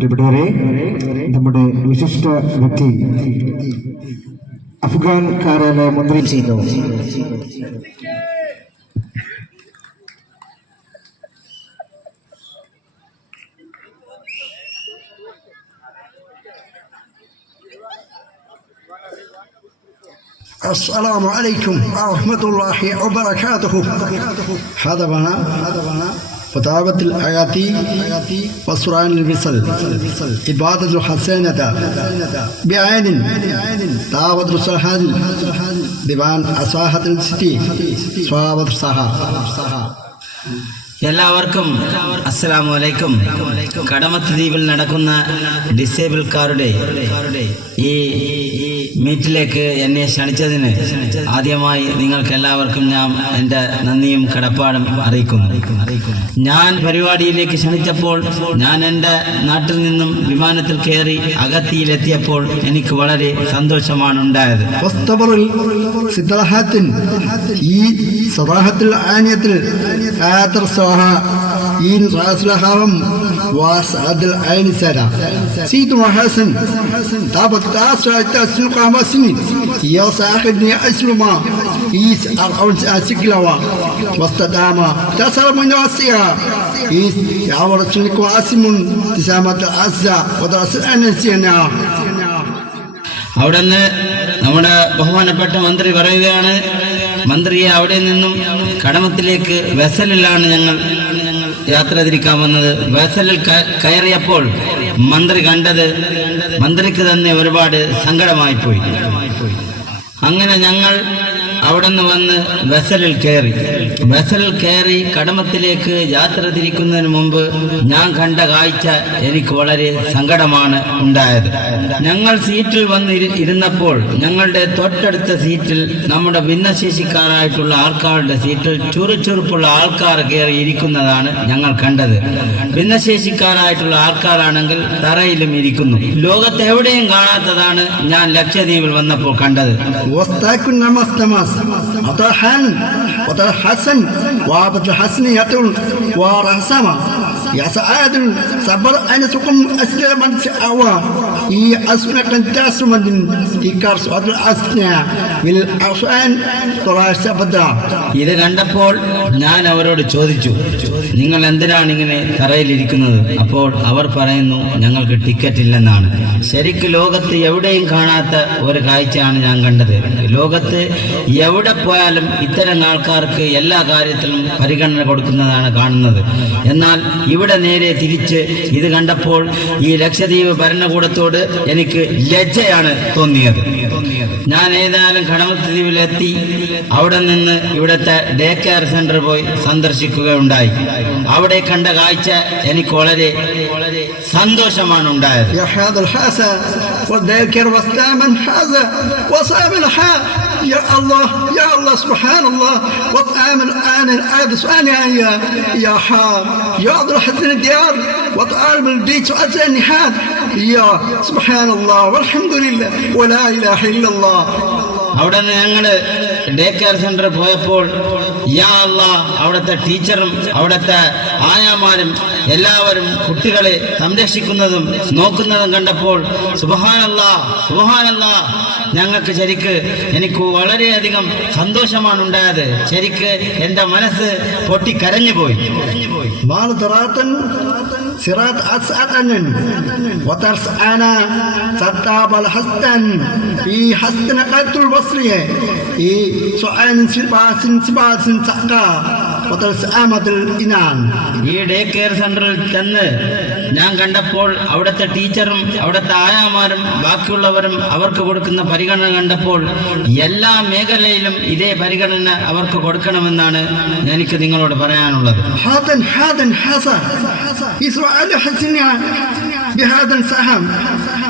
പ്രിയപ്പെട്ടവരെ, നമ്മുടെ വിശിഷ്ട വ്യക്തി അഫ്ഗാൻ കാര്യാലയ മന്ത്രി ചെയ്തു. السلام عليكم ورحمة الله وبركاته. هذا بنا فتاوة الآياتي وسرعان المثل إبادة الحسنة بعين دعوة الرسالة ديوان أصاحة الستي صحابة الصحا. എല്ലാവർക്കും അസ്സലാമു അലൈക്കും. കടമത്ത് ദ്വീപിൽ നടക്കുന്ന ഡിസേബിൾക്കാരുടെ ഈ മീറ്റിലേക്ക് എന്നെ ക്ഷണിച്ചതിന് ആദ്യമായി നിങ്ങൾക്ക് എല്ലാവർക്കും ഞാൻ എൻ്റെ നന്ദിയും കടപ്പാടും അറിയിക്കുന്നു. ഞാൻ പരിപാടിയിലേക്ക് ക്ഷണിച്ചപ്പോൾ ഞാൻ എൻ്റെ നാട്ടിൽ നിന്നും വിമാനത്തിൽ കയറി അഗത്തിയിലെത്തിയപ്പോൾ എനിക്ക് വളരെ സന്തോഷമാണ് ഉണ്ടായത്. إن رأسلهم واسعد العين سرا سيد وحسن تابت تاسع تسلق مسنين يا صاحبني أسلما إيس أرعون أسكلوا واستداما تسر من وسيا إيس يعور سلك واسمون تسامة أسا ودرس أنسينا. അവിടുന്ന് നമ്മുടെ ബഹുമാനപ്പെട്ട മന്ത്രി പറയുകയാണ്, മന്ത്രിയെ അവിടെ നിന്നും കടമത്തിലേക്ക് വെസലിലാണ് ഞങ്ങൾ യാത്ര തിരിക്കാൻ വന്നത്. വെസലിൽ കയറിയപ്പോൾ മന്ത്രി കണ്ടത് മന്ത്രിക്ക് തന്നെ ഒരുപാട് സങ്കടമായിപ്പോയി. അങ്ങനെ ഞങ്ങൾ അവിടെ നിന്ന് വന്ന് വെസലിൽ കയറി കടമത്തിലേക്ക് യാത്ര തിരിക്കുന്നതിന് മുമ്പ് ഞാൻ കണ്ട കാഴ്ച എനിക്ക് വളരെ സങ്കടമാണ് ഉണ്ടായത്. ഞങ്ങൾ സീറ്റിൽ വന്ന് ഇരുന്നപ്പോൾ ഞങ്ങളുടെ തൊട്ടടുത്ത സീറ്റിൽ നമ്മുടെ ഭിന്നശേഷിക്കാരായിട്ടുള്ള ആൾക്കാരുടെ സീറ്റിൽ ചുറുചുറുപ്പുള്ള ആൾക്കാർ കയറി ഇരിക്കുന്നതാണ് ഞങ്ങൾ കണ്ടത്. ഭിന്നശേഷിക്കാരായിട്ടുള്ള ആൾക്കാരാണെങ്കിൽ തറയിലും ഇരിക്കുന്നു. ലോകത്ത് എവിടെയും കാണാത്തതാണ് ഞാൻ ലക്ഷദ്വീപിൽ വന്നപ്പോൾ കണ്ടത്. أطرحان وطرح حسن وعبد الحسن يطول ورحسما يا سعاد صبر أنا سكم أسلم من سأوا هي أسمع كنتاس من إكارس وطر أسنع بالأرشان طلع سبدا. ഇത് കണ്ടപ്പോൾ ഞാൻ അവരോട് ചോദിച്ചു, നിങ്ങൾ എന്തിനാണ് ഇങ്ങനെ തറയിലിരിക്കുന്നത്? അപ്പോൾ അവർ പറയുന്നു, ഞങ്ങൾക്ക് ടിക്കറ്റ് ഇല്ലെന്നാണ്. ശരിക്കും ലോകത്ത് എവിടെയും കാണാത്ത ഒരു കാഴ്ചയാണ് ഞാൻ കണ്ടത്. ലോകത്ത് എവിടെ പോയാലും ഇത്തരം ആൾക്കാർക്ക് എല്ലാ കാര്യത്തിലും പരിഗണന കൊടുക്കുന്നതാണ് കാണുന്നത്. എന്നാൽ ഇവിടെ നേരെ തിരിച്ച് ഇത് കണ്ടപ്പോൾ ഈ ലക്ഷദ്വീപ് ഭരണകൂടത്തോട് എനിക്ക് ലജ്ജയാണ് തോന്നിയത്. ഞാൻ ഏതായാലും കടമത്ത് ദ്വീപിലെത്തി അവിടെ നിന്ന് ഇവിടുത്തെ ഡേ കെയർ സെന്റർ പോയി സന്ദർശിക്കുകയുണ്ടായി. അവിടെ കണ്ട കാഴ്ച എനിക്ക് വളരെ സന്തോഷമാണ് ഉണ്ടായത്. يا الله يا الله سبحان الله وطعام الآن العابس أنا يا حار يا عبد الحسن الديار وطعام البيت وأجل حاد يا سبحان الله والحمد لله ولا إله إلا الله. അവിടെ നിന്ന് ഞങ്ങള് ഡേ കെയർ സെന്ററിൽ പോയപ്പോൾ യാ അല്ലാഹ്, അവിടുത്തെ ടീച്ചറും അവിടുത്തെ ആയാമാരും എല്ലാവരും കുട്ടികളെ സംരക്ഷിക്കുന്നതും നോക്കുന്നതും കണ്ടപ്പോൾ സുബ്ഹാനല്ലാഹ് സുബ്ഹാനല്ലാഹ്, ഞങ്ങൾക്ക് എനിക്ക് വളരെയധികം സന്തോഷമാണ് ഉണ്ടായത്. ശരിക്ക് എൻ്റെ മനസ്സ് പൊട്ടിക്കരഞ്ഞുപോയി. صراط أسألن وترسأنا ستاب الحسن في حسن قد البصرية سؤال سباس سقا وترسأمة الإنان. ഈ ഡേ കെയർ സെന്ററിൽ ചെന്ന് ഞാൻ കണ്ടപ്പോൾ അവിടുത്തെ ടീച്ചറും അവിടുത്തെ ആയാമാരും ബാക്കിയുള്ളവരും അവർക്ക് കൊടുക്കുന്ന പരിഗണന കണ്ടപ്പോൾ എല്ലാ മേഖലയിലും ഇതേ പരിഗണന അവർക്ക് കൊടുക്കണമെന്നാണ് എനിക്ക് നിങ്ങളോട് പറയാനുള്ളത്. بهذا السهم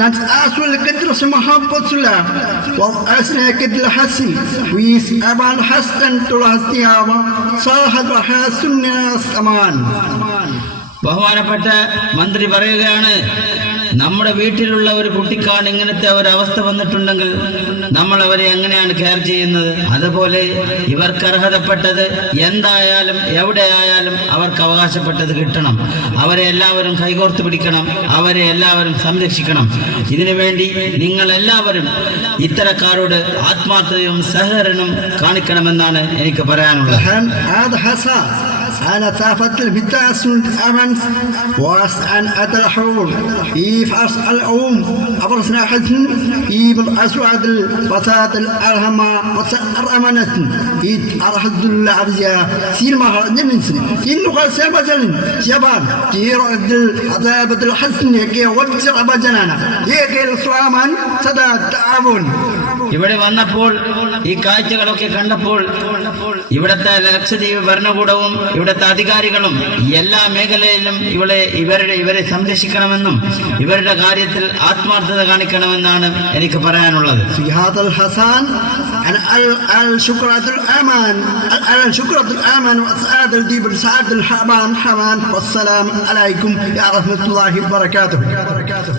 نتأسف لقدر محبة الله وأسنى قدر حسن ويسأبع الحسن تلهستيابا صاحب حسن السمان. ബഹുമാനപ്പെട്ട മന്ത്രി പറയുകയാണ്, നമ്മുടെ വീട്ടിലുള്ള ഒരു കുട്ടിക്കാണ് ഇങ്ങനത്തെ ഒരു അവസ്ഥ വന്നിട്ടുണ്ടെങ്കിൽ നമ്മൾ അവരെ എങ്ങനെയാണ് കെയർ ചെയ്യുന്നത്? അതുപോലെ ഇവർക്ക് അർഹതപ്പെട്ടത് എന്തായാലും എവിടെയായാലും അവർക്ക് അവകാശപ്പെട്ടത് കിട്ടണം. അവരെ എല്ലാവരും കൈകോർത്ത് പിടിക്കണം, അവരെ എല്ലാവരും സംരക്ഷിക്കണം. ഇതിനുവേണ്ടി നിങ്ങൾ എല്ലാവരും ഇത്തരക്കാരോട് ആത്മാർത്ഥതയും സഹകരണവും കാണിക്കണമെന്നാണ് എനിക്ക് പറയാനുള്ളത്. أنا تافت بالتأسن أمنت وأسأل أتلحون فأس الأم أبرسنا حسن بالأسواد الفساد الأرهما وسأر أمانة أرحد العرجة سير ما ننسى إنه قال سبجل شبان كير عذابة الحسن يكي وجر أبجنانا يكي الصوامان سدا تعاون. ഇവിടെ വന്നപ്പോൾ ഈ കാഴ്ചകളൊക്കെ കണ്ടപ്പോൾ ഇവിടുത്തെ ലക്ഷദ്വീപ് ഭരണകൂടവും ഇവിടുത്തെ അധികാരികളും എല്ലാ മേഖലയിലും ഇവരെ സംരക്ഷിക്കണമെന്നും ഇവരുടെ കാര്യത്തിൽ ആത്മാർത്ഥത കാണിക്കണമെന്നാണ് എനിക്ക് പറയാനുള്ളത്.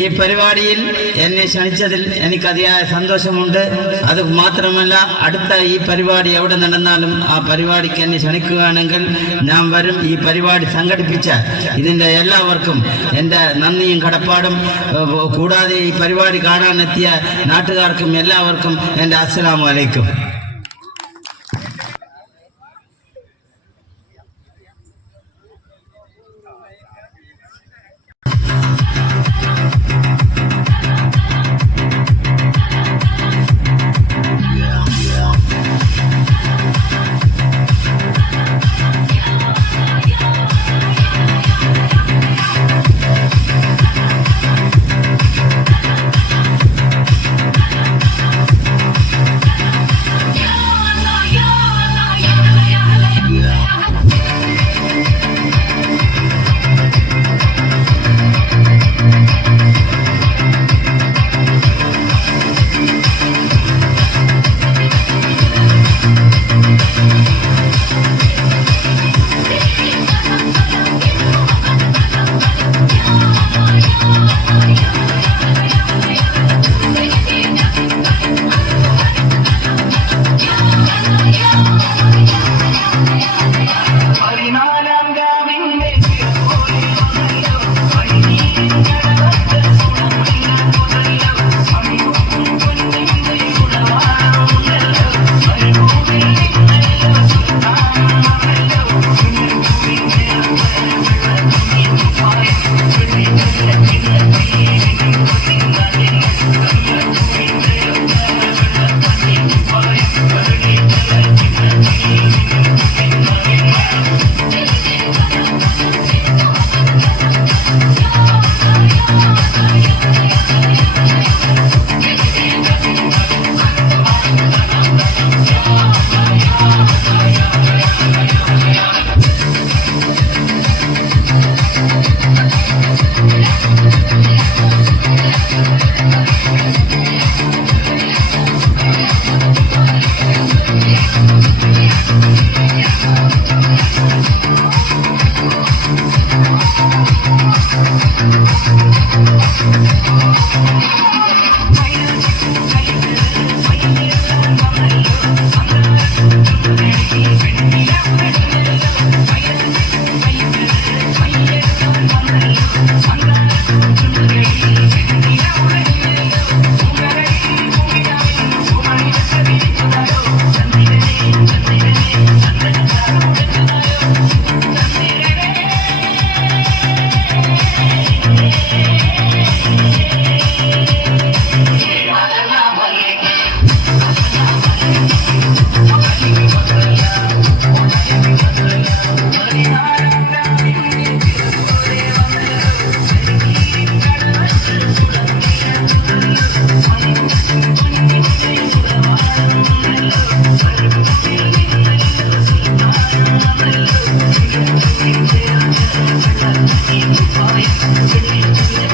ഈ പരിപാടിയിൽ എന്നെ ക്ഷണിച്ചതിൽ എനിക്ക് അതിയായ സന്തോഷമുണ്ട്. അത് മാത്രമല്ല, അടുത്ത ഈ പരിപാടി എവിടെ നടന്നാലും ആ പരിപാടിക്ക് എന്നെ ക്ഷണിക്കുകയാണെങ്കിൽ ഞാൻ വരും. ഈ പരിപാടി സംഘടിപ്പിച്ച ഇതിൻ്റെ എല്ലാവർക്കും എൻ്റെ നന്ദിയും കടപ്പാടും, കൂടാതെ ഈ പരിപാടി കാണാനെത്തിയ നാട്ടുകാർക്കും എല്ലാവർക്കും എൻ്റെ അസ്സലാമു അലൈക്കും. Bye.